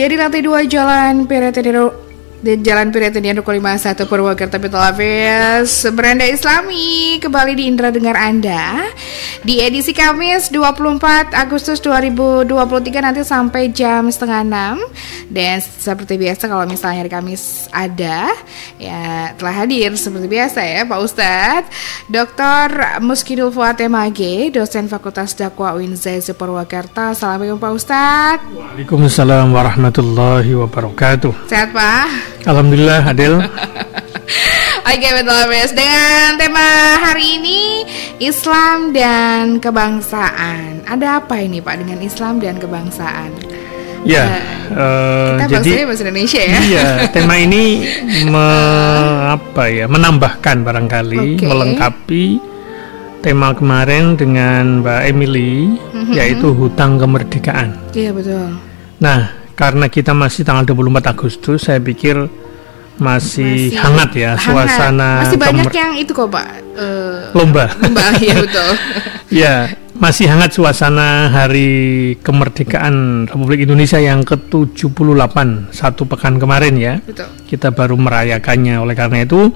Dia di lantai 2 Jalan Piretinian Ruko 51 Purwakarta Pitolapes. Beranda Islami kembali di Indra Dengar Anda di edisi Kamis 24 Agustus 2023 nanti sampai jam 5:30. Dan seperti biasa kalau misalnya hari Kamis ada, ya telah hadir seperti biasa ya Pak Ustadz Dr. Muskidul Fuad MAG, dosen Fakultas Dakwah UIN Zaitun Purwakarta. Assalamualaikum Pak Ustadz. Waalaikumsalam warahmatullahi wabarakatuh. Sehat Pak? Alhamdulillah Adel. Oke betul Mas. Dengan tema hari ini Islam dan kebangsaan. Ada apa ini Pak dengan Islam dan kebangsaan? Ya, kita jadi bahasa Indonesia ya. Iya, tema ini menambahkan barangkali, melengkapi tema kemarin dengan Mbak Emily, yaitu hutang kemerdekaan. Iya betul. Nah, karena kita masih tanggal 24 Agustus, saya pikir masih hangat ya suasana. Masih banyak yang itu kok Pak. Lomba, ya betul. Ya, masih hangat suasana Hari Kemerdekaan Republik Indonesia yang ke-78 satu pekan kemarin ya. Betul. Kita baru merayakannya. Oleh karena itu,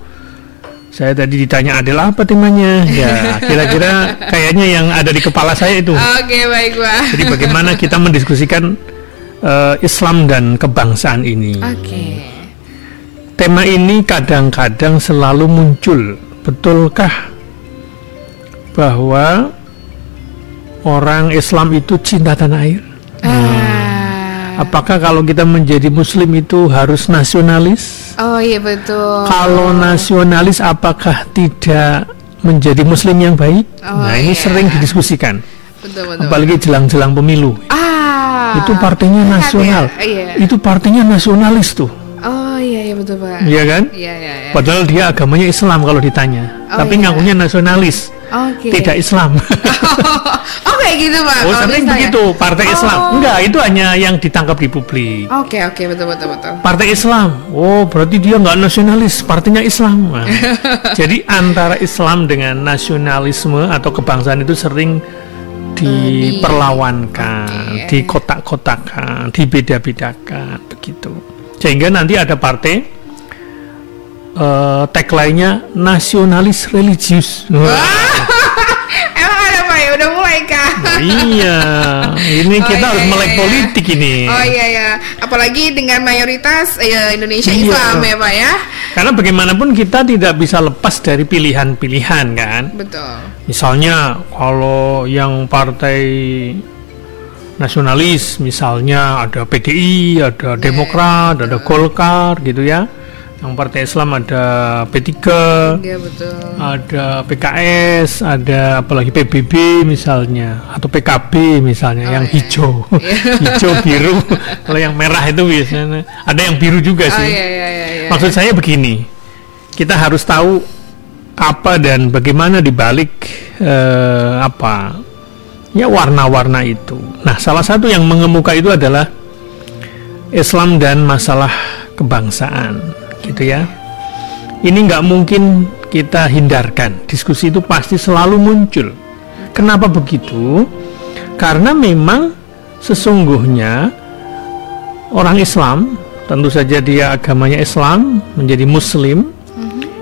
saya tadi ditanya Adel apa temanya? Ya, kira-kira kayaknya yang ada di kepala saya itu. Oke, baik Pak. Jadi bagaimana kita mendiskusikan Islam dan kebangsaan ini. Oke. Tema ini kadang-kadang selalu muncul. Betulkah bahwa orang Islam itu cinta tanah air? Apakah kalau kita menjadi Muslim itu harus nasionalis? Oh iya betul. Kalau nasionalis apakah tidak menjadi Muslim yang baik? Ini sering didiskusikan. Betul. Apalagi jelang-jelang pemilu. Itu partainya nasional. Iya. Itu partainya nasionalis tuh. Oh iya betul Pak. Iya kan? Iya. Padahal dia agamanya Islam kalau ditanya. Tapi ngakunya nasionalis. Tidak Islam. Kayak gitu Pak. Oh sering begitu partai Islam. Enggak, itu hanya yang ditangkap di publik. Oke betul. Partai Islam. Oh berarti dia nggak nasionalis, partainya Islam. Nah, jadi antara Islam dengan nasionalisme atau kebangsaan itu sering diperlawankan, dikotak-kotakan, dibeda-bedakan begitu. Sehingga nanti ada partai tagline-nya nasionalis religius. Emang ada Pak ya? Udah mulai kah? Iya, ini kita harus melek politik ini. Oh iya. Apalagi dengan mayoritas Indonesia Islam ya Pak ya. Karena bagaimanapun kita tidak bisa lepas dari pilihan-pilihan kan. Betul. Misalnya kalau yang partai nasionalis, misalnya ada PDI, ada Demokrat, ada Golkar gitu ya. Yang partai Islam ada P3, ada PKS, ada apalagi PBB misalnya, atau PKB misalnya, yang hijau, hijau biru. Kalau yang merah itu biasanya ada yang biru juga sih. Maksud saya begini, kita harus tahu apa dan bagaimana dibalik warna-warna itu. Nah, salah satu yang mengemuka itu adalah Islam dan masalah kebangsaan, gitu ya. Ini nggak mungkin kita hindarkan. Diskusi itu pasti selalu muncul. Kenapa begitu? Karena memang sesungguhnya orang Islam, tentu saja dia agamanya Islam, menjadi Muslim,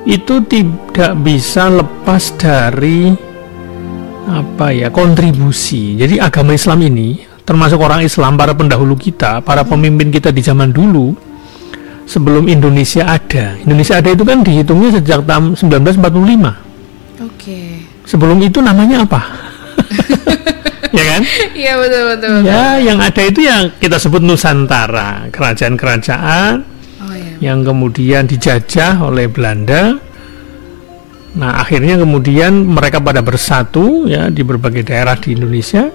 itu tidak bisa lepas dari kontribusi. Jadi agama Islam ini, termasuk orang Islam, para pendahulu kita, para pemimpin kita di zaman dulu, sebelum Indonesia ada itu kan dihitungnya sejak tahun 1945. Sebelum itu namanya apa? Ya kan? Iya betul. Ya, yang ada itu yang kita sebut Nusantara, kerajaan-kerajaan yang kemudian dijajah oleh Belanda. Nah, akhirnya kemudian mereka pada bersatu ya di berbagai daerah di Indonesia,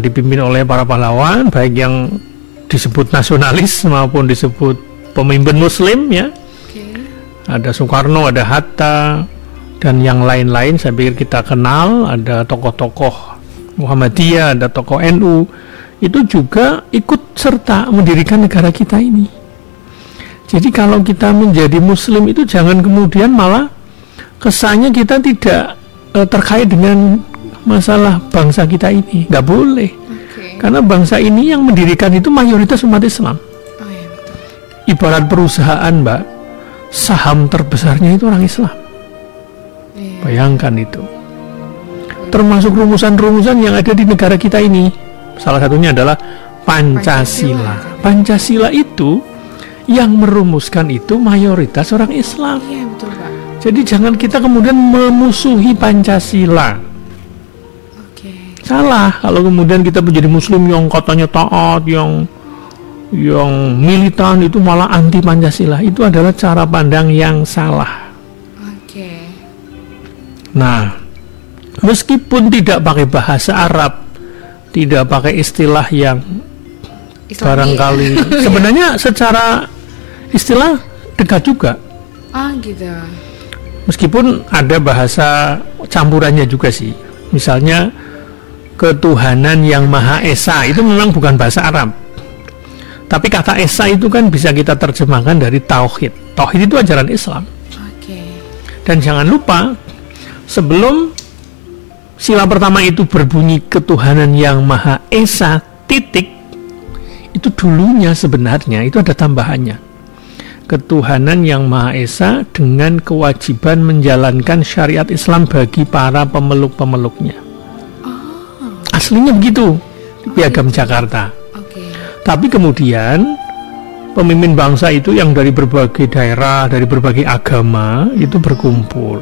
dipimpin oleh para pahlawan, baik yang disebut nasionalis maupun disebut pemimpin Muslim ya. Ada Soekarno, ada Hatta, dan yang lain-lain. Saya pikir kita kenal. Ada tokoh-tokoh Muhammadiyah, ada tokoh NU. Itu juga ikut serta mendirikan negara kita ini. Jadi kalau kita menjadi Muslim itu jangan kemudian malah kesannya kita tidak terkait dengan masalah bangsa kita ini. Nggak boleh. Karena bangsa ini yang mendirikan itu mayoritas umat Islam. Oh, iya, betul. Ibarat perusahaan, Mbak, saham terbesarnya itu orang Islam. Iya. Bayangkan itu. Termasuk rumusan-rumusan yang ada di negara kita ini. Salah satunya adalah Pancasila. Pancasila itu yang merumuskan itu mayoritas orang Islam. Iya, betul, Pak. Jadi jangan kita kemudian memusuhi Pancasila. Oke. Salah kalau kemudian kita menjadi muslim yang katanya taat, yang militan itu malah anti Pancasila. Itu adalah cara pandang yang salah. Oke. Nah, meskipun tidak pakai bahasa Arab, tidak pakai istilah yang barangkali sebenarnya secara istilah dekat juga. Gitu. Meskipun ada bahasa campurannya juga sih. Misalnya ketuhanan yang Maha Esa itu memang bukan bahasa Arab. Tapi kata Esa itu kan bisa kita terjemahkan dari tauhid. Tauhid itu ajaran Islam. Oke. Dan jangan lupa sebelum sila pertama itu berbunyi ketuhanan yang Maha Esa titik, itu dulunya sebenarnya itu ada tambahannya. Ketuhanan yang Maha Esa dengan kewajiban menjalankan syariat Islam bagi para pemeluk-pemeluknya. Aslinya begitu di Piagam Jakarta. Tapi kemudian pemimpin bangsa itu yang dari berbagai daerah, dari berbagai agama itu berkumpul.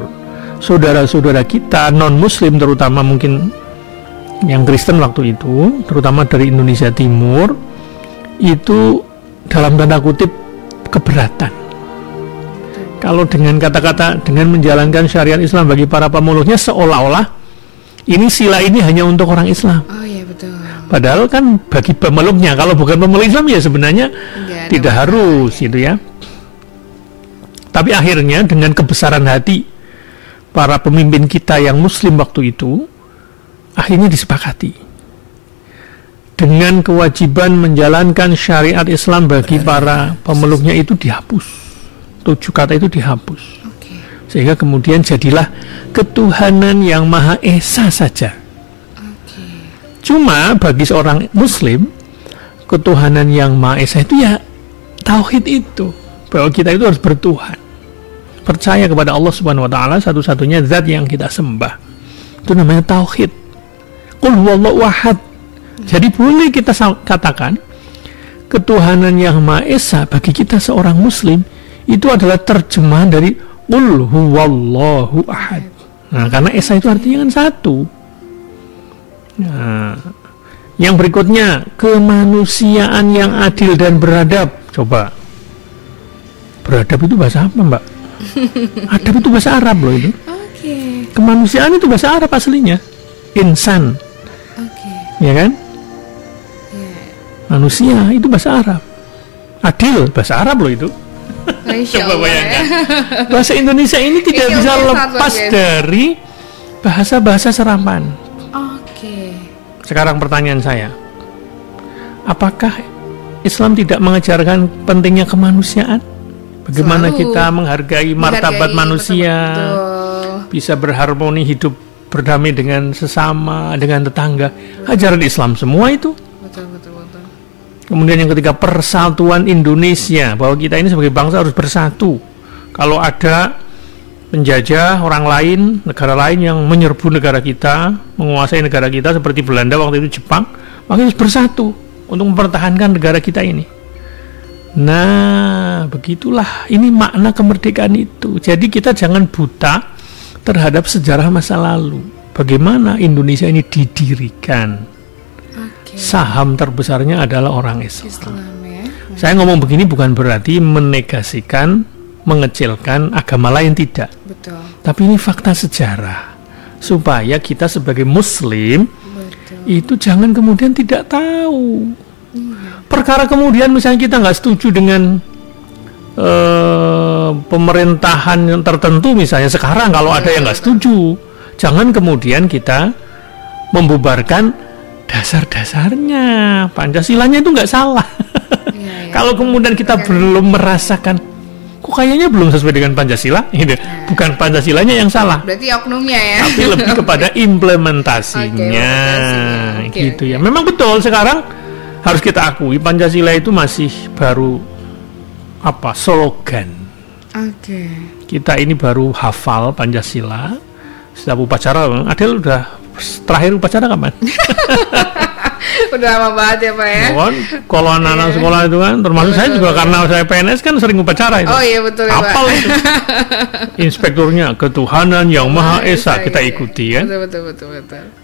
Saudara-saudara kita non-muslim, terutama mungkin yang Kristen waktu itu, terutama dari Indonesia Timur, itu dalam tanda kutip keberatan. Kalau dengan kata-kata dengan menjalankan syariat Islam bagi para pemeluknya, seolah-olah ini sila ini hanya untuk orang Islam. Oh iya, betul. Padahal kan bagi pemeluknya, kalau bukan pemeluk Islam ya sebenarnya tidak harus gitu ya. Tapi akhirnya dengan kebesaran hati para pemimpin kita yang muslim waktu itu, akhirnya disepakati dengan kewajiban menjalankan syariat Islam bagi para pemeluknya itu dihapus. 7 kata itu dihapus. Sehingga kemudian jadilah ketuhanan yang Maha Esa saja. Cuma bagi seorang muslim, ketuhanan yang Maha Esa itu ya tauhid itu, bahwa kita itu harus bertuhan, percaya kepada Allah Subhanahu wa taala satu-satunya zat yang kita sembah. Itu namanya tauhid. Qul huwallahu ahad. Jadi boleh kita katakan ketuhanan yang Maha Esa bagi kita seorang muslim itu adalah terjemahan dari Qul huwallahu ahad. Nah, karena Esa itu artinya kan satu. Nah, yang berikutnya kemanusiaan yang adil dan beradab. Coba, beradab itu bahasa apa, Mbak? Adab itu bahasa Arab loh itu. Kemanusiaan itu bahasa Arab aslinya, insan. Ya kan? Manusia itu bahasa Arab. Adil bahasa Arab loh itu. Coba bayangkan. Bahasa Indonesia ini tidak bisa lepas dari bahasa-bahasa serapan. Sekarang pertanyaan saya, apakah Islam tidak mengajarkan pentingnya kemanusiaan? Bagaimana kita menghargai martabat manusia, bisa berharmoni, hidup berdamai dengan sesama, dengan tetangga. Ajaran Islam semua itu. Betul. Kemudian yang ketiga, persatuan Indonesia, bahwa kita ini sebagai bangsa harus bersatu. Kalau ada penjajah orang lain, negara lain yang menyerbu negara kita, menguasai negara kita seperti Belanda waktu itu, Jepang, maka harus bersatu untuk mempertahankan negara kita ini. Nah, begitulah ini makna kemerdekaan itu. Jadi kita jangan buta terhadap sejarah masa lalu. Bagaimana Indonesia ini didirikan. Saham terbesarnya adalah orang Islam. Saya ngomong begini bukan berarti menegasikan, mengecilkan agama lain, tidak. Betul. Tapi ini fakta sejarah, supaya kita sebagai Muslim itu jangan kemudian tidak tahu. Perkara kemudian misalnya kita nggak setuju dengan pemerintahan yang tertentu, misalnya sekarang kalau ada yang nggak setuju, jangan kemudian kita membubarkan dasar-dasarnya. Pancasilanya itu nggak salah. Kalau kemudian kita belum merasakan, kok kok kayaknya belum sesuai dengan Pancasila gitu. Bukan Pancasilanya yang salah, berarti oknumnya ya, tapi lebih kepada implementasinya. Gitu ya. Memang betul sekarang harus kita akui Pancasila itu masih baru slogan. Kita ini baru hafal Pancasila. Setiap upacara, Adel udah terakhir upacara kapan? Udah lama banget ya Pak ya. Kalau anak-anak sekolah itu kan, termasuk saya juga karena saya PNS kan sering upacara itu. Oh iya betul ya Pak. Apal itu. Inspekturnya ketuhanan yang Maha Esa kita ikuti kan. Betul.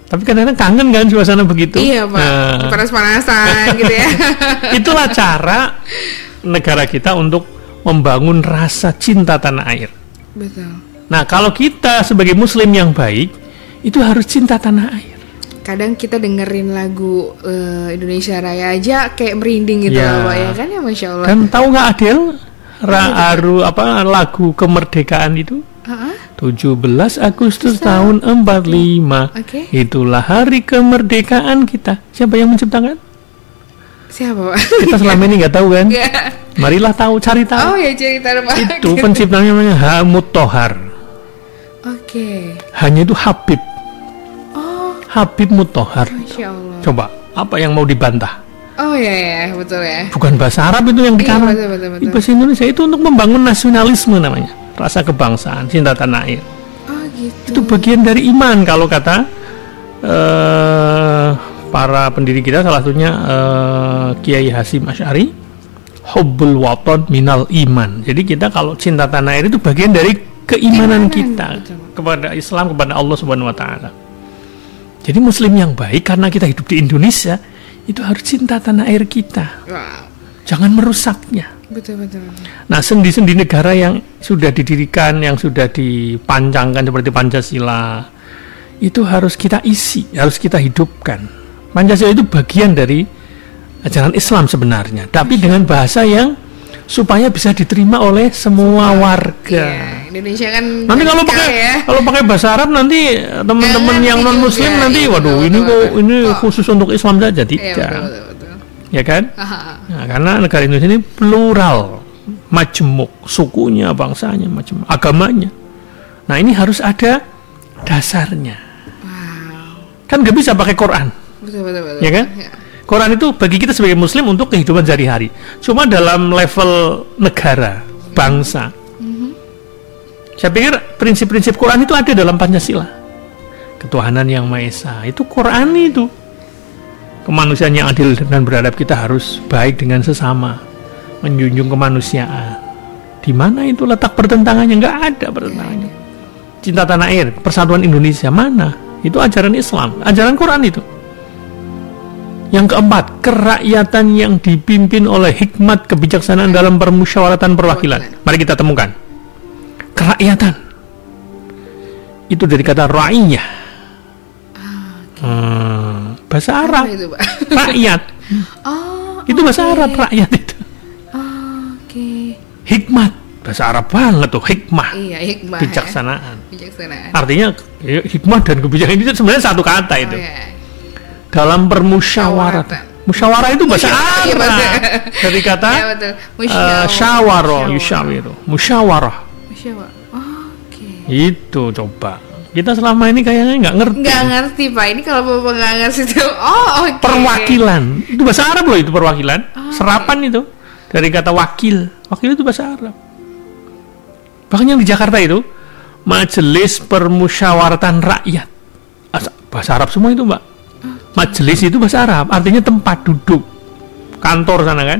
Tapi kadang-kadang kangen kan suasana begitu. Iya Pak. Panas-panasan gitu ya. Itulah cara negara kita untuk membangun rasa cinta tanah air. Betul. Nah kalau kita sebagai Muslim yang baik itu harus cinta tanah air. Kadang kita dengerin lagu Indonesia Raya aja kayak merinding gitu ya Pak ya kan ya, Masya Allah. Kan tahu nggak Adel lagu kemerdekaan itu? 17 Agustus tahun 45. Itulah hari kemerdekaan kita. Siapa yang menciptakan? Siapa Pak? Kita selama ini nggak tahu kan? Marilah cari tahu. Oh ya cerita Pak. Itu penciptanya namanya Hamud Thohar. Hanya itu Habib. Habib Muttohar. Coba, apa yang mau dibantah? Oh ya, betul ya. Bukan bahasa Arab itu yang dikarang. Betul. Bahasa Indonesia itu untuk membangun nasionalisme namanya. Rasa kebangsaan, cinta tanah air. Gitu. Itu bagian dari iman kalau kata para pendiri kita, salah satunya Kiai Hasyim Asy'ari, hubbul waton minal iman. Jadi kita kalau cinta tanah air itu bagian dari keimanan kita kepada Islam, kepada Allah Subhanahu wa taala. Jadi Muslim yang baik karena kita hidup di Indonesia itu harus cinta tanah air kita. Jangan merusaknya. Betul. Nah, sendi-sendi negara yang sudah didirikan, yang sudah dipancangkan seperti Pancasila, itu harus kita isi, harus kita hidupkan. Pancasila itu bagian dari ajaran Islam sebenarnya, tapi dengan bahasa yang supaya bisa diterima oleh semua warga. Indonesia kan nanti kalau pakai bahasa Arab nanti teman-teman yang non Muslim nanti waduh ini khusus untuk Islam saja, tidak. Betul. Ya kan? Nah, karena negara Indonesia ini plural, majemuk, sukunya, bangsanya, macam agamanya. Nah, ini harus ada dasarnya. Kan nggak bisa pakai Quran. Betul. Ya kan? Quran itu bagi kita sebagai Muslim untuk kehidupan sehari-hari. Cuma dalam level negara, bangsa. Saya pikir prinsip-prinsip Quran itu ada dalam Pancasila. Ketuhanan yang Maha Esa, itu Quran itu. Kemanusiaan yang adil dan beradab, kita harus baik dengan sesama, menjunjung kemanusiaan. Di mana itu letak pertentangannya? Nggak ada pertentangannya. Cinta tanah air, persatuan Indonesia, mana? Itu ajaran Islam, ajaran Quran itu. Yang keempat, kerakyatan yang dipimpin oleh hikmat kebijaksanaan dalam permusyawaratan perwakilan. Mari kita temukan. Kerakyatan. Itu dari kata ra'iyah. Bahasa Arab. Rakyat. Itu bahasa Arab, rakyat itu. Hikmat. Bahasa Arab banget tuh, hikmah. Iya, hikmah. Bijaksanaan. Artinya hikmah dan kebijaksanaan itu sebenarnya satu kata itu. Dalam permusyawaratan. Musyawarah itu bahasa Arab. Dari kata syawaro, yusyawiru. Musyawarah. Itu coba. Kita selama ini kayaknya nggak ngerti. Nggak ngerti Pak. Ini kalau Bapak nggak ngerti itu. Perwakilan. Itu bahasa Arab loh itu perwakilan. Serapan itu. Dari kata wakil. Wakil itu bahasa Arab. Bahkan yang di Jakarta itu Majelis Permusyawaratan Rakyat. Bahasa Arab semua itu Mbak. Majelis itu bahasa Arab, artinya tempat duduk, kantor sana kan,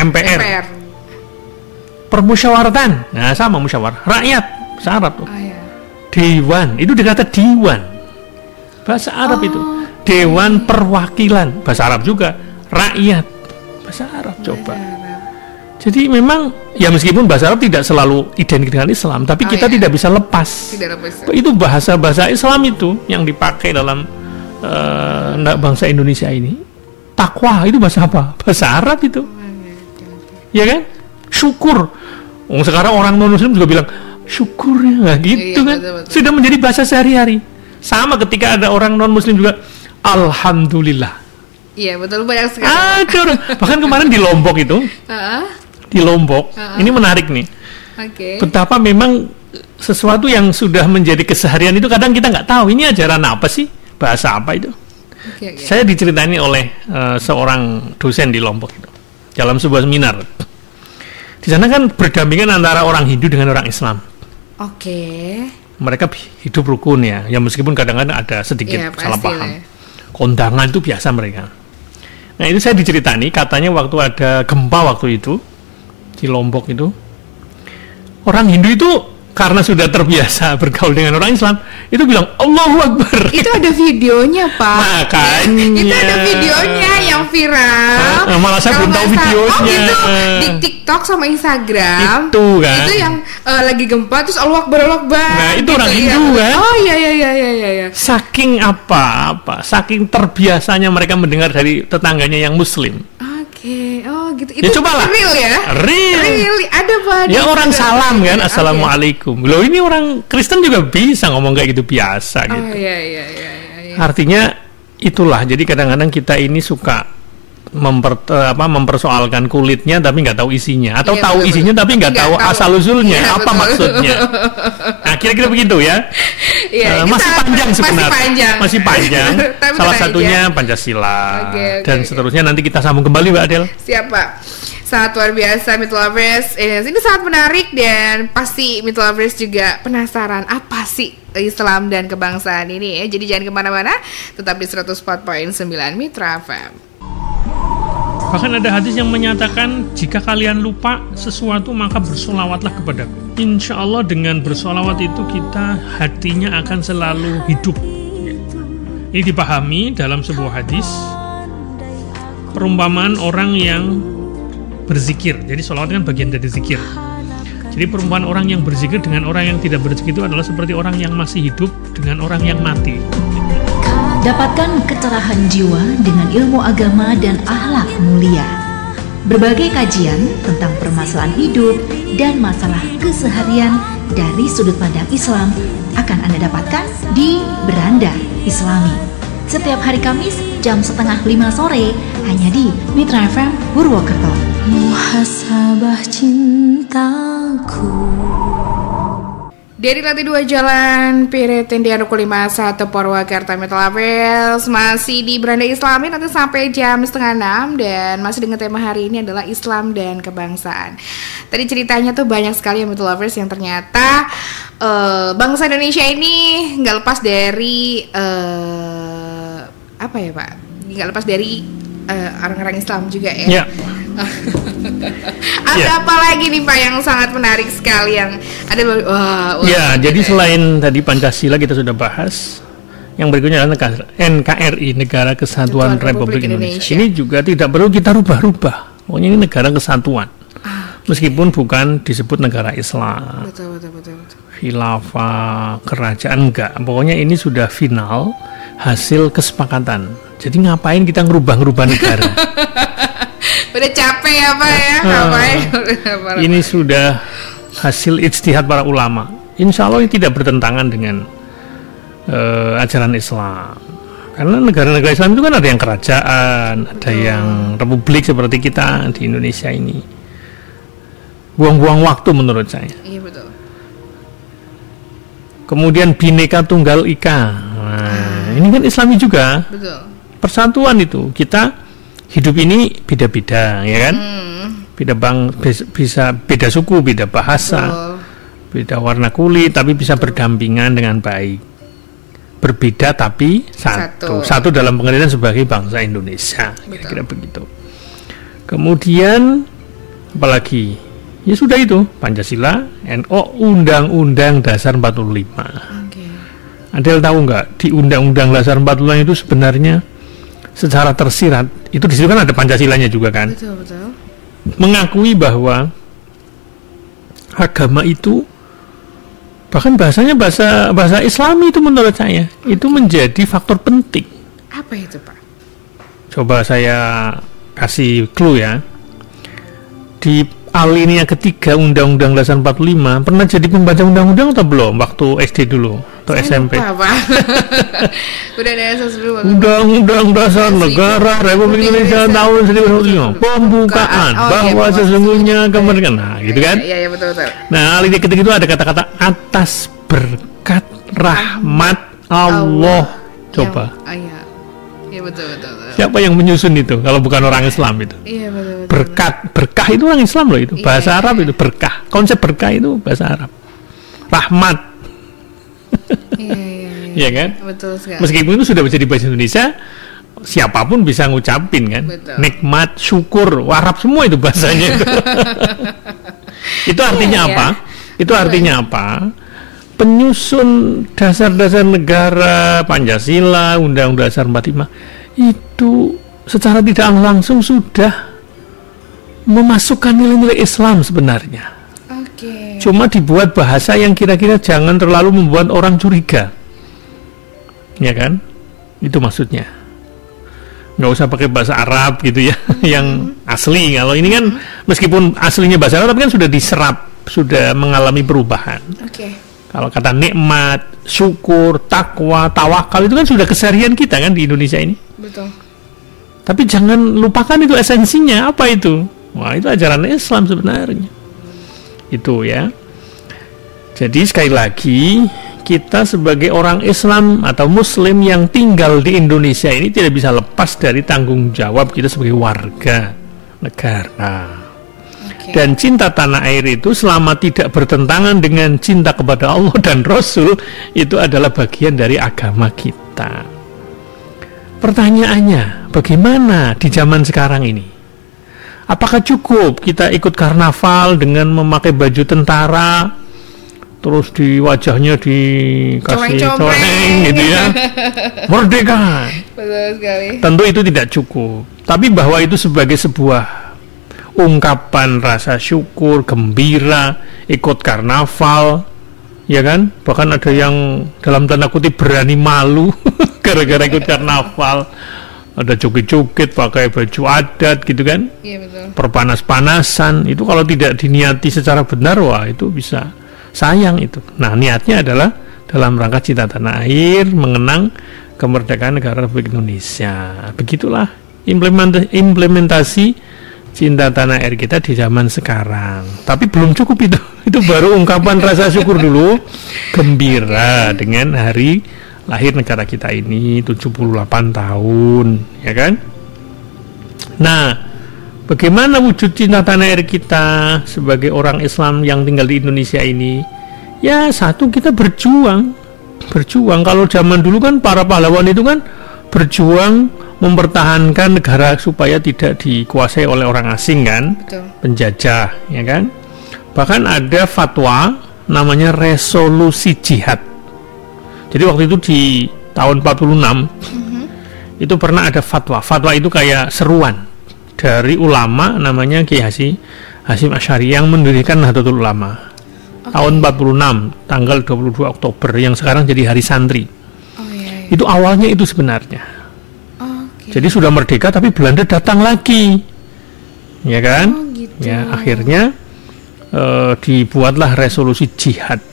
MPR. Permusyawaratan, nah sama musyawarah, rakyat, bahasa Arab tuh. Dewan, itu dikata diwan, bahasa Arab itu. Dewan Perwakilan, bahasa Arab juga. Rakyat, bahasa Arab coba. Jadi memang, ya meskipun bahasa Arab tidak selalu identik dengan Islam, tapi kita tidak bisa lepas. Itu bahasa-bahasa Islam itu yang dipakai dalam bangsa Indonesia ini. Takwa itu bahasa apa? Bahasa Arab itu. Ya kan? Syukur. Sekarang orang non-Muslim juga bilang syukur ya, gitu kan? Betul. Sudah menjadi bahasa sehari-hari. Sama ketika ada orang non-Muslim juga alhamdulillah. Iya betul, banyak sekali. Bahkan kemarin di Lombok itu, di Lombok, ini menarik nih. Betapa memang sesuatu yang sudah menjadi keseharian itu kadang kita nggak tahu ini ajaran apa sih, bahasa apa itu. Saya diceritani oleh seorang dosen di Lombok itu dalam sebuah seminar. Di sana kan berdampingan antara orang Hindu dengan orang Islam. Mereka hidup rukun ya meskipun kadang-kadang ada sedikit salah paham. Kondangan itu biasa mereka. Nah itu saya diceritani, katanya waktu ada gempa waktu itu di Lombok itu, orang Hindu itu karena sudah terbiasa bergaul dengan orang Islam, itu bilang Allahu Akbar. Itu ada videonya, Pak. Makanya. Itu ada videonya yang viral. Malah saya belum tahu videonya. Gitu. Di TikTok sama Instagram. Itu kan. Itu yang lagi gempa terus Allahu Akbar, Allahu Akbar. Nah, itu gitu, orang Hindu kan. Oh iya. Saking saking terbiasanya mereka mendengar dari tetangganya yang Muslim. Oh gitu. Itu cobalah. Real ya? Real. Ada Pak. Ya orang salam kan, Assalamualaikum. Loh ini orang Kristen juga bisa ngomong kayak gitu biasa gitu. Iya. Artinya itulah. Jadi kadang-kadang kita ini suka mempersoalkan kulitnya tapi nggak tahu isinya, atau tahu isinya tapi nggak tahu asal usulnya apa maksudnya. Nah kira-kira begitu ya. Masih panjang sebenarnya. Masih panjang. Salah satunya Pancasila dan seterusnya nanti kita sambung kembali Mbak Adel. Siap Pak. Sangat luar biasa Meet Lovers. Ini sangat menarik dan pasti Meet Lovers juga penasaran apa sih Islam dan kebangsaan ini ya. Jadi jangan kemana-mana, tetap di 104.9 Mitra FM. Bahkan ada hadis yang menyatakan jika kalian lupa sesuatu maka bersolawatlah kepadaku. Insya Allah dengan bersolawat itu kita hatinya akan selalu hidup. Ini dipahami dalam sebuah hadis perumpamaan orang yang berzikir. Jadi solawat kan bagian dari zikir. Jadi perumpamaan orang yang berzikir dengan orang yang tidak berzikir itu adalah seperti orang yang masih hidup dengan orang yang mati. Dapatkan kecerahan jiwa dengan ilmu agama dan akhlak mulia. Berbagai kajian tentang permasalahan hidup dan masalah keseharian dari sudut pandang Islam akan Anda dapatkan di Beranda Islami. Setiap hari Kamis jam 4:30 sore hanya di Mitra FM Purwokerto. Muhasabah cintaku. Dari lantai 2 Jalan Piretendian Rukun 51 Purwakarta Metalabels, masih di Beranda Islami nanti sampai jam 5:30 dan masih dengan tema hari ini adalah Islam dan kebangsaan. Tadi ceritanya tuh banyak sekali ya Metalabels yang ternyata bangsa Indonesia ini nggak lepas dari apa ya Pak? Nggak lepas dari orang-orang Islam juga ya. Ada apa lagi nih Pak yang sangat menarik sekali yang ada jadi selain tadi Pancasila kita sudah bahas, yang berikutnya adalah NKRI, Negara Kesatuan Republik Indonesia. Ini juga tidak perlu kita rubah-rubah. Pokoknya ini negara kesatuan. Meskipun bukan disebut negara Islam. Betul. Khilafah, kerajaan enggak. Pokoknya ini sudah final hasil kesepakatan. Jadi ngapain kita ngerubah-ngerubah negara? Udah capek ya Pak ya, ngapain? Ini sudah hasil ijtihad para ulama. Insya Allah ini tidak bertentangan dengan ajaran Islam. Karena negara-negara Islam itu kan ada yang kerajaan, ada yang republik seperti kita di Indonesia ini. Buang-buang waktu menurut saya. Iya betul. Kemudian Bhinneka Tunggal Ika. Nah, ini kan Islami juga. Betul. Persatuan itu kita hidup ini beda-beda, ya kan? Bisa beda suku, beda bahasa, beda warna kulit, tapi bisa berdampingan dengan baik. Berbeda tapi satu dalam pengertian sebagai bangsa Indonesia, kira-kira begitu. Kemudian apalagi? Ya sudah itu Pancasila, NU, Undang-Undang Dasar 45. Adel tahu nggak di Undang-Undang Dasar 45 itu sebenarnya secara tersirat itu di situ kan ada Pancasilanya juga kan. Betul. Mengakui bahwa agama itu bahkan bahasanya bahasa Islami itu menurut saya itu menjadi faktor penting. Apa itu Pak? Coba saya kasih clue ya. Di alinea ketiga Undang-Undang Dasar 45 pernah jadi pembaca undang-undang atau belum waktu SD dulu? atau SMP? Lupa, Pak. Udah ada asas dulu. Undang-Undang Dasar Negara Republik Indonesia tahun 1945 pembukaan bahwa sesungguhnya kemerdekaan. Nah, gitu kan? Iya, betul. Nah, di ketika itu ada kata-kata atas berkat rahmat Allah. Coba. Iya, betul. Siapa yang menyusun itu kalau bukan orang Islam itu? Iya, betul. Berkah itu orang Islam loh itu. Bahasa Arab itu berkah. Konsep berkah itu bahasa Arab. Rahmat. Iya kan? Betul sekali. Meskipun itu sudah menjadi bahasa Indonesia, siapapun bisa ngucapin kan. Betul. Nikmat, syukur, Arab semua itu bahasanya itu. Itu artinya apa? Itu artinya apa? Penyusun dasar-dasar negara, Pancasila, Undang-Undang Dasar 45 itu secara tidak langsung sudah memasukkan nilai-nilai Islam sebenarnya. Cuma dibuat bahasa yang kira-kira jangan terlalu membuat orang curiga, ya kan? Itu maksudnya. Nggak usah pakai bahasa Arab gitu ya, yang asli. Kalau ini kan meskipun aslinya bahasa Arab, tapi kan sudah diserap, sudah mengalami perubahan. Kalau kata nikmat, syukur, takwa, tawakal itu kan sudah keseharian kita kan di Indonesia ini. Betul. Tapi jangan lupakan itu esensinya, apa itu? Wah, itu ajaran Islam sebenarnya. Itu ya. Jadi sekali lagi, kita sebagai orang Islam atau Muslim yang tinggal di Indonesia ini tidak bisa lepas dari tanggung jawab kita sebagai warga negara. Dan cinta tanah air itu selama tidak bertentangan dengan cinta kepada Allah dan Rasul, itu adalah bagian dari agama kita. Pertanyaannya, bagaimana di zaman sekarang ini? Apakah cukup kita ikut karnaval dengan memakai baju tentara, terus di wajahnya dikasih coreng gitu ya, merdeka? Betul sekali. Tentu itu tidak cukup. Tapi bahwa itu sebagai sebuah ungkapan rasa syukur, gembira, ikut karnaval, ya kan? Bahkan ada yang dalam tanda kutip berani malu gara-gara ikut karnaval. Ada joget-joget, pakai baju adat gitu kan? Iya, betul. Perpanas-panasan, itu kalau tidak diniati secara benar, wah itu bisa sayang itu. Nah, niatnya adalah dalam rangka cinta tanah air, mengenang kemerdekaan negara Republik Indonesia. Begitulah implementasi cinta tanah air kita di zaman sekarang. Tapi belum cukup itu. Itu baru ungkapan rasa syukur dulu, gembira dengan hari lahir negara kita ini 78 tahun, ya kan? Nah, bagaimana wujud cinta tanah air kita sebagai orang Islam yang tinggal di Indonesia ini? Ya, satu, kita berjuang. Kalau zaman dulu kan para pahlawan itu kan berjuang mempertahankan negara supaya tidak dikuasai oleh orang asing kan? Betul. Penjajah, ya kan? Bahkan ada fatwa namanya resolusi jihad. Jadi waktu itu di tahun 46 itu pernah ada fatwa. Fatwa itu kayak seruan dari ulama namanya Kiai Hasyim Asy'ari yang mendirikan Nahdlatul Ulama. Tahun 46 tanggal 22 Oktober yang sekarang jadi Hari Santri. Itu awalnya itu sebenarnya. Jadi sudah merdeka tapi Belanda datang lagi. Ya kan? Gitu. Ya, akhirnya dibuatlah resolusi jihad.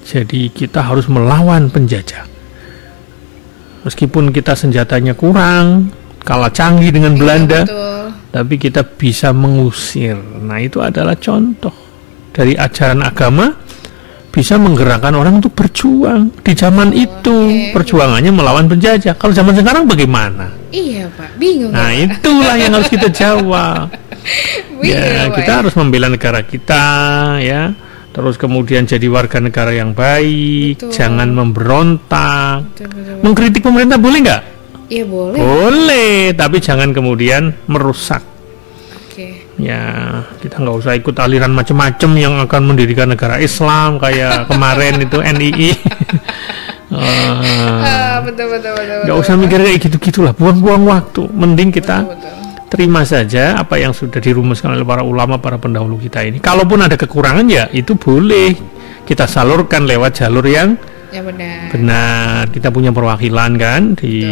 Jadi kita harus melawan penjajah. Meskipun kita senjatanya kurang, kalah canggih dengan Belanda, tapi kita bisa mengusir. Nah, itu adalah contoh dari ajaran agama bisa menggerakkan orang untuk berjuang. Di zaman itu perjuangannya melawan penjajah. Kalau zaman sekarang bagaimana? Iya, Pak. Bingung. Nah, itulah yang harus kita jawab. Ya, kita harus membela negara kita, ya. Terus kemudian jadi warga negara yang baik, jangan memberontak. Mengkritik pemerintah boleh nggak? Iya, boleh. Boleh, tapi jangan kemudian merusak. Ya, kita nggak usah ikut aliran macam-macam yang akan mendirikan negara Islam kayak kemarin itu NII. Betul. Nggak usah mikir kayak gitu-gitulah, buang-buang waktu. Mending kita terima saja apa yang sudah dirumuskan oleh para ulama, para pendahulu kita ini. Kalaupun ada kekurangan ya itu boleh kita salurkan lewat jalur yang benar. Kita punya perwakilan kan di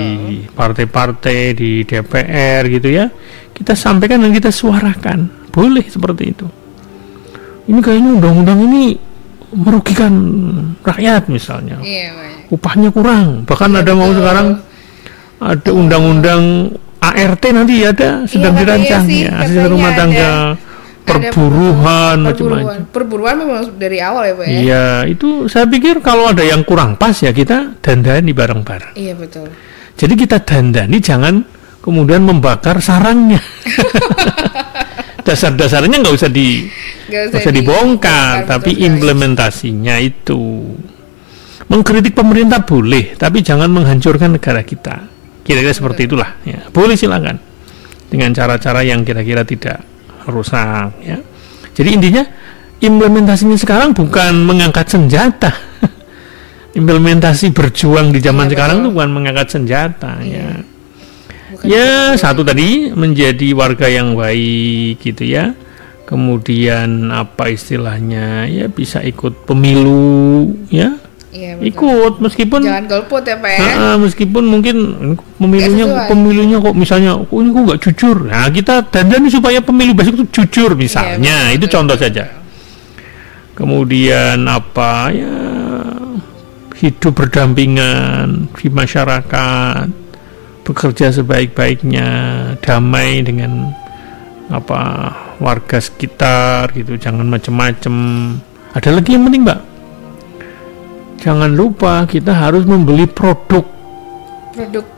partai-partai, di DPR gitu ya. Kita sampaikan dan kita suarakan. Boleh seperti itu. Ini kayaknya undang-undang ini merugikan rakyat misalnya. Iya, upahnya kurang, bahkan ada mau sekarang ada undang-undang ART nanti ada sedang dirancang ya, asisten rumah tangga, perburuan macam-macam. Perburuan memang dari awal ya Pak ya. Iya, itu saya pikir kalau ada yang kurang pas ya kita dandani bareng-bareng. Iya betul. Jadi kita dandani, jangan kemudian membakar sarangnya. Dasar-dasarnya nggak usah dibongkar, tapi implementasinya itu. Mengkritik pemerintah boleh, tapi jangan menghancurkan negara kita. Kira-kira seperti itulah. Ya. Boleh silakan dengan cara-cara yang kira-kira tidak rusak. Ya. Jadi intinya implementasinya sekarang bukan mengangkat senjata. Implementasi berjuang di zaman sekarang itu bukan mengangkat senjata. Ya. Ya satu tadi menjadi warga yang baik gitu ya. Kemudian apa istilahnya ya bisa ikut pemilu ya. Iya, ikut meskipun jangan golput ya Pak ya. Meskipun mungkin pemilunya kok misalnya ini kok nggak jujur. Nah kita dandani supaya pemilu besok itu jujur misalnya. Itu contoh saja. Kemudian apa ya hidup berdampingan di masyarakat, bekerja sebaik-baiknya, damai dengan apa warga sekitar gitu, jangan macam-macam. Ada lagi yang penting Mbak, jangan lupa kita harus membeli produk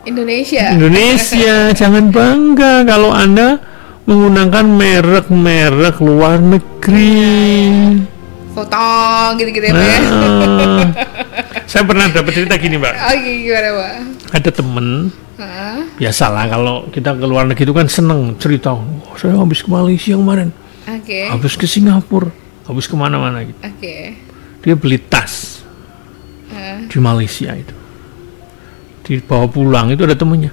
Indonesia. Jangan bangga kalau Anda menggunakan merek-merek luar negeri. Foto gitu-gitu ya Pak. Saya pernah dapat cerita gini Mbak. Oke, gimana Pak? Ada temen biasalah kalau kita ke luar negeri itu kan seneng cerita, saya habis ke Malaysia kemarin, habis ke Singapura, habis kemana-mana gitu. Dia beli tas di Malaysia itu, dibawa pulang, itu ada temennya,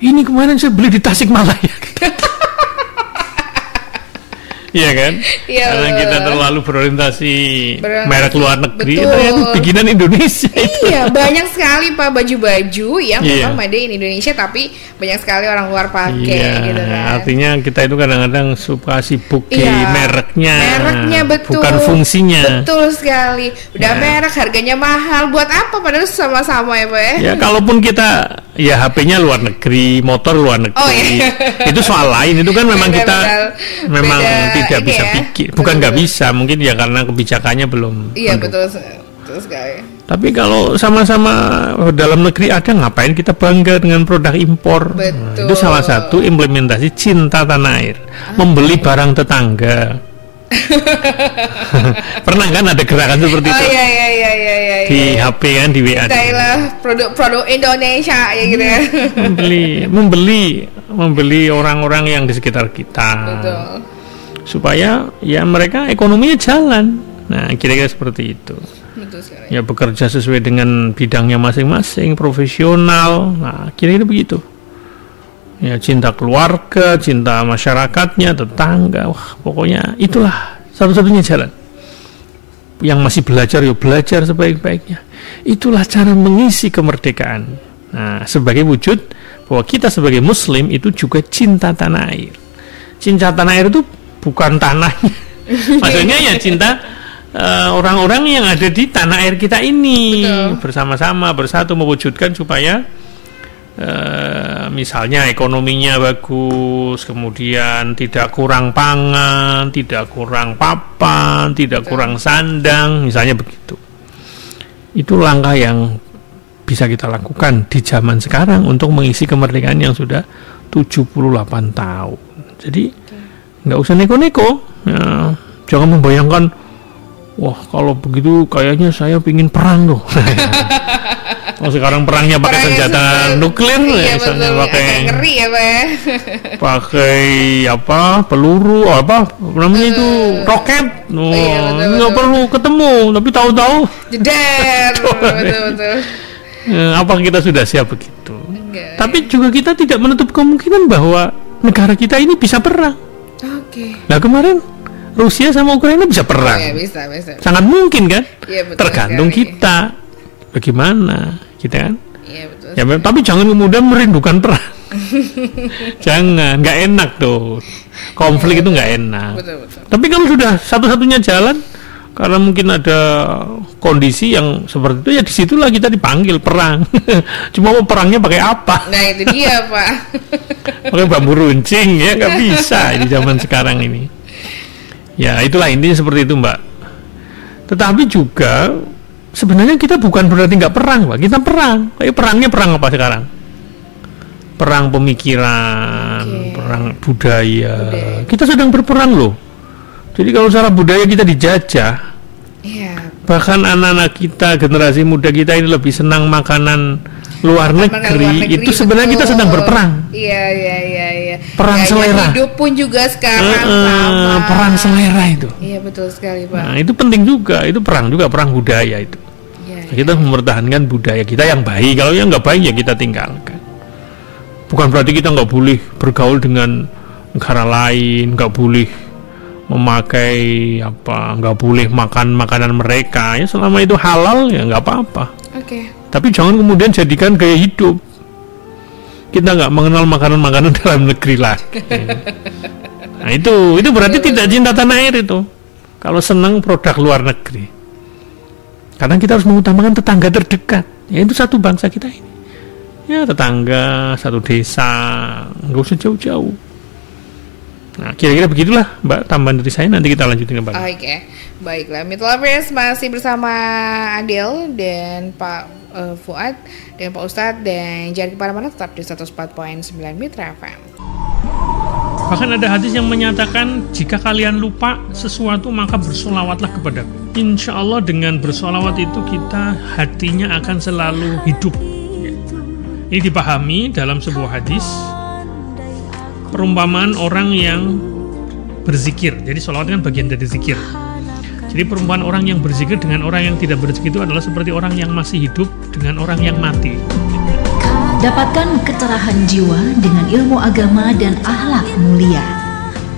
ini kemarin saya beli di Tasikmalaya. Iya kan? Ya, karena kita terlalu berorientasi merek luar negeri, itu bikinan Indonesia. Iya, banyak sekali Pak baju-baju yang memang made in Indonesia, tapi banyak sekali orang luar pakai gitu kan. Artinya kita itu kadang-kadang suka sibuk di mereknya betul, bukan fungsinya. Betul sekali. Udah merek, harganya mahal. Buat apa? Padahal sama-sama ya Pak ya. Ya, kalaupun kita ya HP-nya luar negeri, motor luar negeri, itu soal lain. Itu kan memang kita memang tidak bisa pikir, bukan nggak bisa, mungkin ya karena kebijakannya belum. Iya betul sekali. Tapi kalau sama-sama dalam negeri ada, ngapain kita bangga dengan produk impor? Nah, itu salah satu implementasi cinta tanah air, membeli barang tetangga. Pernah kan ada gerakan seperti itu? Iya. Di HP kan, di WA. Produk Indonesia ya gitu ya. Membeli orang-orang yang di sekitar kita. Betul. Supaya ya mereka ekonominya jalan. Nah, kira-kira seperti itu. Betul sekali. Ya bekerja sesuai dengan bidangnya masing-masing, profesional. Nah, kira-kira begitu. Ya cinta keluarga, cinta masyarakatnya, tetangga. Wah, pokoknya itulah satu-satunya jalan. Yang masih belajar, ya belajar sebaik-baiknya. Itulah cara mengisi kemerdekaan. Nah, sebagai wujud bahwa kita sebagai Muslim itu juga cinta tanah air. Cinta tanah air itu bukan tanahnya, maksudnya ya cinta orang-orang yang ada di tanah air kita ini. Betul. Bersama-sama bersatu mewujudkan supaya misalnya ekonominya bagus, kemudian tidak kurang pangan, tidak kurang papan, tidak kurang sandang, misalnya begitu. Itu langkah yang bisa kita lakukan di zaman sekarang untuk mengisi kemerdekaan yang sudah 78 tahun. Jadi nggak usah neko-neko, ya, jangan membayangkan, wah kalau begitu kayaknya saya pingin perang tuh. Oh sekarang perangnya pakai senjata nuklir, misalnya pakai ngeri ya Pak ya. Pakai apa peluru, apa namanya itu roket, nggak perlu ketemu, tapi tahu-tahu jeder. Betul. Apa kita sudah siap begitu? Enggak. Tapi juga kita tidak menutup kemungkinan bahwa negara kita ini bisa perang. Nah kemarin Rusia sama Ukraina bisa perang. Bisa. Sangat mungkin kan? Ya, tergantung kita bagaimana kita kan. Iya, betul. Ya, tapi jangan kemudian merindukan perang. Jangan, nggak enak tuh. Konflik itu nggak enak. Betul. Tapi kalau sudah satu-satunya jalan Karena mungkin ada kondisi yang seperti itu, ya disitulah kita dipanggil perang. Cuma mau perangnya pakai apa? Nah itu dia Pak. Pakai bambu runcing ya, nggak bisa di zaman sekarang ini. Ya itulah intinya seperti itu Mbak. Tetapi juga sebenarnya kita bukan berarti nggak perang Mbak. Kita perang. Tapi perangnya perang apa sekarang? Perang pemikiran, perang budaya. Kita sedang berperang loh. Jadi kalau secara budaya kita dijajah, bahkan anak-anak kita, generasi muda kita ini lebih senang makanan luar negeri, itu sebenarnya kita sedang berperang. Iya. Perang selera. Hidup pun juga sekarang sama. Perang selera itu. Iya betul sekali Pak. Nah itu penting juga, itu perang juga, perang budaya itu. Kita mempertahankan budaya kita yang baik. Kalau yang nggak baik ya kita tinggalkan. Bukan berarti kita nggak boleh bergaul dengan negara lain, nggak boleh memakai nggak boleh makan makanan mereka, ya selama itu halal ya nggak apa-apa. Tapi jangan kemudian jadikan gaya hidup. Kita nggak mengenal makanan-makanan dalam negeri lagi. Nah itu berarti tidak cinta tanah air itu. Kalau senang produk luar negeri, karena kita harus mengutamakan tetangga terdekat, yaitu satu bangsa kita ini. Ya tetangga, satu desa, nggak usah jauh-jauh. Nah, kira-kira begitulah Mbak, tambahan dari saya, nanti kita lanjutin kembali. Oke, baiklah. Mitlovers masih bersama Adel dan Pak Fuad dan Pak Ustadz, dan jangan kemana-mana, tetap di 104.9 Mitra FM. Bahkan ada hadis yang menyatakan, jika kalian lupa sesuatu maka bersolawatlah kepadaku. Insya Allah dengan bersolawat itu kita hatinya akan selalu hidup. Ini dipahami dalam sebuah hadis, perumpamaan orang yang berzikir. Jadi sholawat kan bagian dari zikir. Jadi perumpamaan orang yang berzikir dengan orang yang tidak berzikir itu adalah seperti orang yang masih hidup dengan orang yang mati. Dapatkan kecerahan jiwa dengan ilmu agama dan akhlak mulia.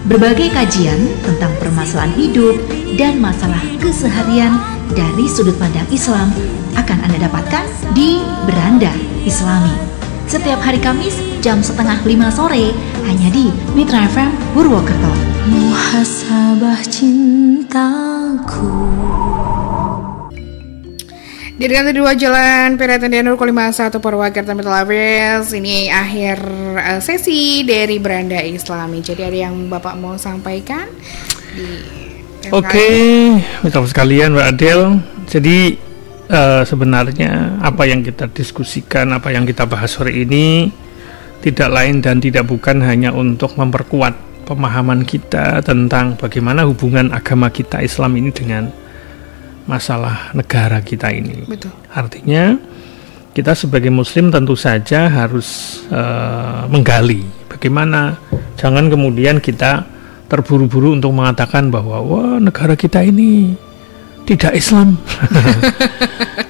Berbagai kajian tentang permasalahan hidup dan masalah keseharian dari sudut pandang Islam akan Anda dapatkan di Beranda Islami. Setiap hari Kamis jam 4:30 sore hanya di Mitra FM Purwokerto. Muhasabah cintaku. Di Rantai 2 Jalan Piraten Nur 51 Purwakarta Mitlovers. Ini akhir sesi dari Beranda Islami. Jadi ada yang Bapak mau sampaikan di Oke, Mitlovers sekalian, Mbak Adel. Jadi sebenarnya apa yang kita diskusikan, apa yang kita bahas sore ini tidak lain dan tidak bukan hanya untuk memperkuat pemahaman kita tentang bagaimana hubungan agama kita Islam ini dengan masalah negara kita ini. Betul. Artinya kita sebagai muslim tentu saja harus menggali bagaimana, jangan kemudian kita terburu-buru untuk mengatakan bahwa wah negara kita ini tidak Islam.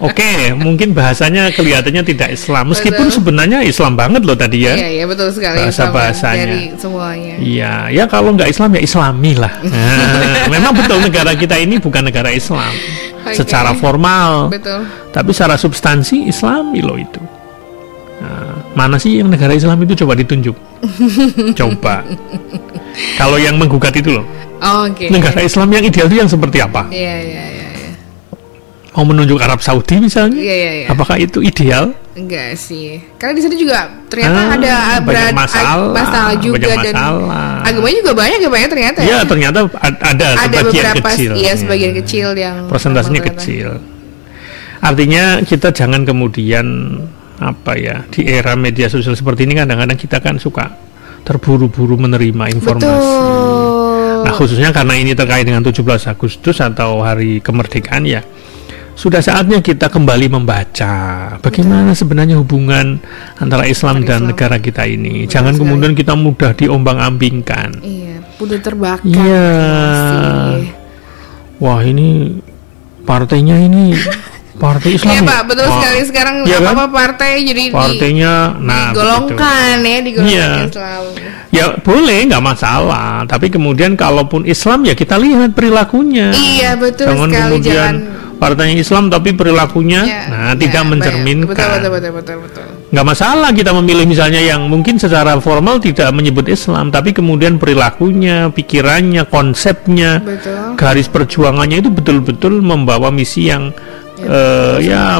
Oke, mungkin bahasanya kelihatannya tidak Islam, meskipun sebenarnya Islam banget loh tadi ya. Iya, betul sekali. Bahasanya. Dari semuanya. Iya, ya kalau nggak Islam ya Islami lah. Nah, memang betul negara kita ini bukan negara Islam secara formal. Betul. Tapi secara substansi Islami loh itu. Nah, mana sih yang negara Islam itu, coba ditunjuk. Coba. Kalau yang menggugat itu loh. Negara Islam yang ideal itu yang seperti apa? Iya. Mau menunjuk Arab Saudi misalnya? Iya. Apakah itu ideal? Enggak sih. Karena di sana juga ternyata ada banyak masalah juga, dan agamanya juga banyak ya Pak ya ternyata. Iya, ternyata ada sebagian kecil. Iya, sebagian kecil yang persentasenya kecil. Artinya kita jangan kemudian di era media sosial seperti ini kadang-kadang kita kan suka terburu-buru menerima informasi. Betul. Nah, khususnya karena ini terkait dengan 17 Agustus atau hari kemerdekaan ya. Sudah saatnya kita kembali membaca bagaimana sebenarnya hubungan antara Islam dan negara kita ini. Betul jangan sekali. Kemudian kita mudah diombang-ambingkan. Iya, mudah terbakar. Iya. Wah, ini partainya ini partai Islam. Iya Pak, betul sekali. Sekarang ya kan? Partai jadi partainya digolongkan Islam. Ya boleh, nggak masalah. Tapi kemudian kalaupun Islam ya kita lihat perilakunya. Iya, betul jangan sekali. Kemudian partainya Islam tapi perilakunya tidak mencerminkan. Betul. nggak masalah kita memilih misalnya yang mungkin secara formal tidak menyebut Islam, tapi kemudian perilakunya, pikirannya, konsepnya, garis perjuangannya itu betul-betul membawa misi yang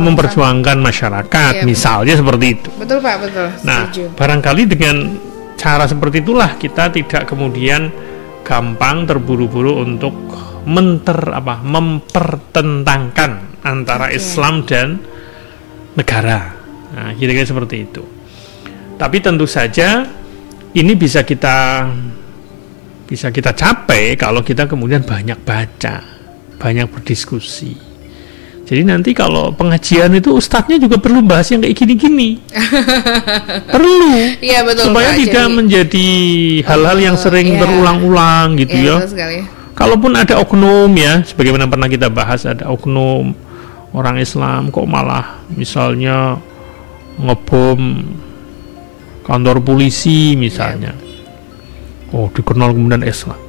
memperjuangkan masyarakat, misalnya seperti itu. Betul Pak, betul. Nah, barangkali dengan cara seperti itulah kita tidak kemudian gampang terburu-buru untuk mempertentangkan antara Islam dan negara. Nah, kira-kira seperti itu. Tapi tentu saja ini bisa kita capai kalau kita kemudian banyak baca, banyak berdiskusi. Jadi nanti kalau pengajian itu ustadznya juga perlu bahas yang kayak gini-gini. Perlu. Iya, betul, supaya Pak, tidak menjadi hal-hal yang sering berulang-ulang gitu ya. Kalaupun ada oknum ya, sebagaimana pernah kita bahas, ada oknum orang Islam kok malah misalnya ngebom kantor polisi misalnya, dikenal kemudian Islam.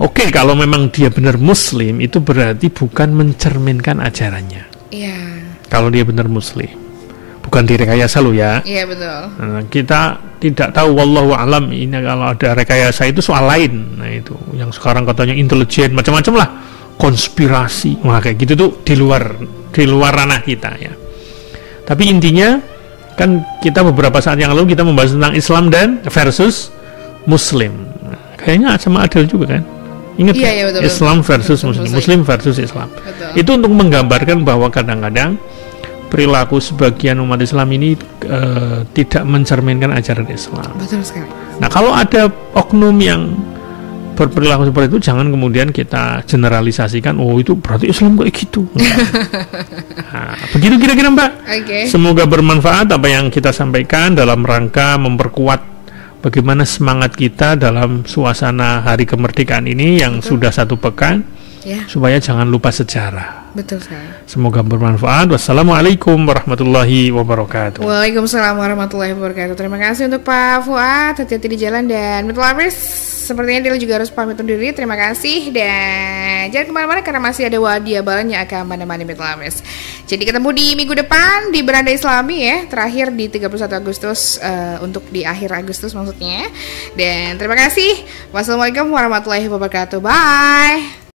Oke, kalau memang dia benar Muslim, itu berarti bukan mencerminkan ajarannya. Kalau dia benar Muslim, bukan direkayasa loh ya. Iya, betul. Nah, kita tidak tahu, wallahu alam, ini kalau ada rekayasa itu soal lain. Nah, itu yang sekarang katanya intelijen macam-macam lah, konspirasi, kayak gitu tuh di luar ranah kita ya. Tapi intinya kan kita beberapa saat yang lalu kita membahas tentang Islam dan versus Muslim. Kayaknya sama Adil juga kan? Ingat kan? Betul, Islam versus Muslim, Muslim versus Islam. Betul. Itu untuk menggambarkan bahwa kadang-kadang perilaku sebagian umat Islam ini tidak mencerminkan ajaran Islam. Betul sekali. Nah, kalau ada oknum yang berperilaku seperti itu, jangan kemudian kita generalisasikan, itu berarti Islam kayak gitu. Nah, begitu kira-kira Mbak. Semoga bermanfaat apa yang kita sampaikan dalam rangka memperkuat bagaimana semangat kita dalam suasana hari kemerdekaan ini yang sudah 1 pekan, supaya jangan lupa sejarah. Betul sekali. Semoga bermanfaat. Wassalamualaikum warahmatullahi wabarakatuh. Waalaikumsalam warahmatullahi wabarakatuh. Terima kasih untuk Pak Fuad. Hati-hati di jalan, dan Betul Hafiz. Sepertinya dia juga harus pamit undur diri. Terima kasih, dan jangan kemana-mana karena masih ada Wadia Balan yang akan menemani Betul Hafiz. Jadi ketemu di minggu depan di Beranda Islami ya, terakhir di 31 Agustus untuk di akhir Agustus maksudnya. Dan terima kasih. Wassalamualaikum warahmatullahi wabarakatuh. Bye.